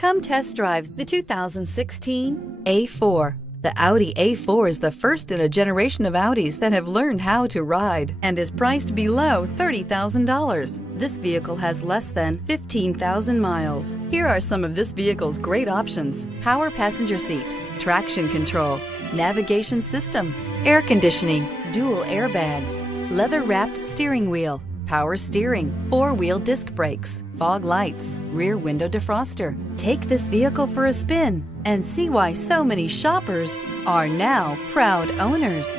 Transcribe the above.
Come test drive the 2016 A4. The Audi A4 is the first in a generation of Audis that have learned how to ride and is priced below $30,000. This vehicle has less than 15,000 miles. Here are some of this vehicle's great options: power passenger seat, traction control, navigation system, air conditioning, dual airbags, leather-wrapped steering wheel, power steering, four-wheel disc brakes, fog lights, rear window defroster. Take this vehicle for a spin and see why so many shoppers are now proud owners.